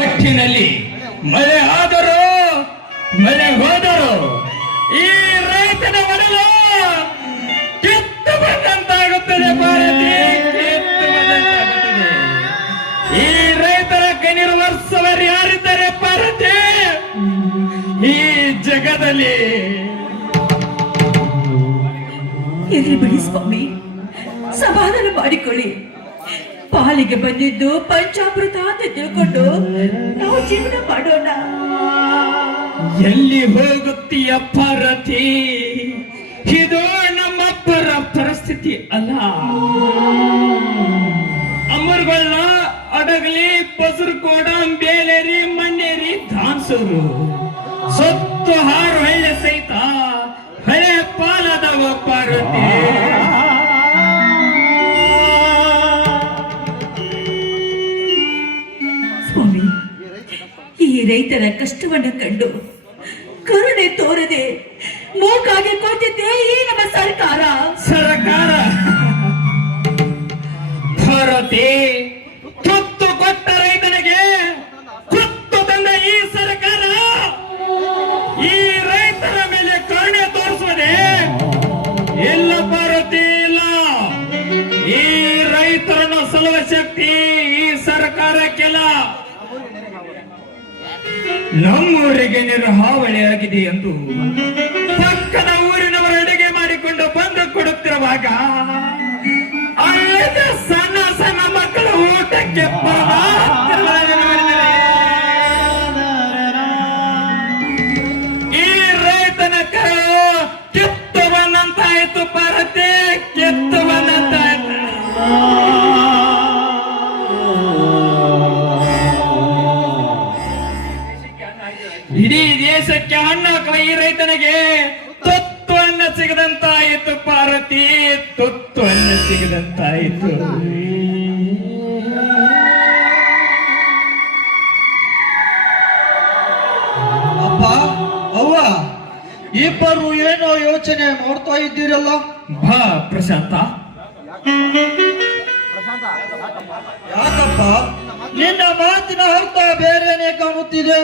ಒಟ್ಟಿನಲ್ಲಿ ಮಳೆ ಆದರೂ ಮಳೆ ಹೋದರೂ ಈ ರೈತನ ಒಡಲು ಕಿತ್ತು ಬಂದಂತಾಗುತ್ತದೆ ಭಾರತಿ, ಕಿತ್ತು ಬಂದಂತಾಗುತ್ತದೆ. ಈ ರೈತರ ಕಣ್ಣೀರು ವರ್ಷವರು ಯಾರಿದ್ದಾರೆ ಭಾರತಿ ಈ ಜಗದಲ್ಲಿ? ಇರ್ಲಿ ಬಿಡಿ ಸ್ವಾಮಿ, ಸಮಾಧಾನ ಮಾಡಿಕೊಳ್ಳಿ. ಪಾಲಿಗೆ ಬಂದಿದ್ದು ಪಂಚಾಮೃತ ಅಂತ ತಿಳ್ಕೊಂಡು ನಾವು ಜೀವನ ಮಾಡೋಣ. ಎಲ್ಲಿ ಹೋಗುತ್ತೀಯ ಭಾರತಿ? ಇದು ನಮ್ಮಪ್ಪರ ಪರಿಸ್ಥಿತಿ ಅಲ್ಲ. ಅಮರ್ಗೊಳ್ಳ, ಅಡಗಲಿ, ಬಸರಕೋಡ, ಬೇಲೇರಿ, ಮಣ್ಣೇರಿ, ಧಾನ್ಸೂರು ಸೊತ್ತು ಹಾರು ಹಳ್ಳೆ ಸಹಿತ ಹಳೆ ಪಾಲದವ ಭಾರತಿ. ಸ್ವಾಮಿ, ಈ ರೈತರ ಕಷ್ಟವನ್ನ ಕಂಡು ಕರುಣೆ ತೋರದೆ ಮೂಕಾಗಿ ಕೂತಿದ್ದೆ ಈ ನಮ್ಮ ಸರ್ಕಾರ. ಭಾರತಿ, ತುತ್ತು ಕೊಟ್ಟ ರೈತನಿಗೆ ತುತ್ತು ತಂದ ಈ ಸರ್ಕಾರ ಈ ರೈತರ ಮೇಲೆ ಕರುಣೆ ತೋರಿಸುವುದೇ ಇಲ್ಲ ಭಾರತಿ, ಇಲ್ಲ. ಈ ರೈತರನ್ನು ಸಲುವ ಶಕ್ತಿ ಈ ಸರ್ಕಾರಕ್ಕೆಲ್ಲ. ನಮ್ಮೂರಿಗೆ ನೀರು ಹಾವಳಿಯಾಗಿದೆ ಎಂದು ಪಕ್ಕದ ಊರಿನವರು ಅಡುಗೆ ಮಾಡಿಕೊಂಡು ಬಂದು ಕೊಡುತ್ತಿರುವಾಗ ಅಲ್ಲದ ಸಣ್ಣ ಸಣ್ಣ ಮಕ್ಕಳ ಊಟಕ್ಕೆ ಈ ರೈತನ ಕರು ಕಿತ್ತು ಬಂದಂತಾಯ್ತು ಭಾರತಿ, ಕಿತ್ತು ಬಂದಂತಾಯ್ತು. ಇಡೀ ದೇಶಕ್ಕೆ ಅನ್ನ ಈ ರೈತನಿಗೆ ತುತ್ತು ಅನ್ನ ಸಿಗದಂತಾಯಿತು ಭಾರತಿ, ತುತ್ತು ಅನ್ನ ಸಿಗದಂತಾಯಿತು. ಅಪ್ಪ, ಅವ್ವ, ಇಬ್ಬರು ಏನೋ ಯೋಚನೆ ಮಾಡ್ತಾ ಇದ್ದೀರಲ್ಲ? ಬಾ ಪ್ರಶಾಂತ. ಯಾಕಪ್ಪ, ನಿನ್ನ ಮಾತಿನ ಅರ್ಥ ಬೇರೆನೆ ಕಾಣುತ್ತಿದೆ.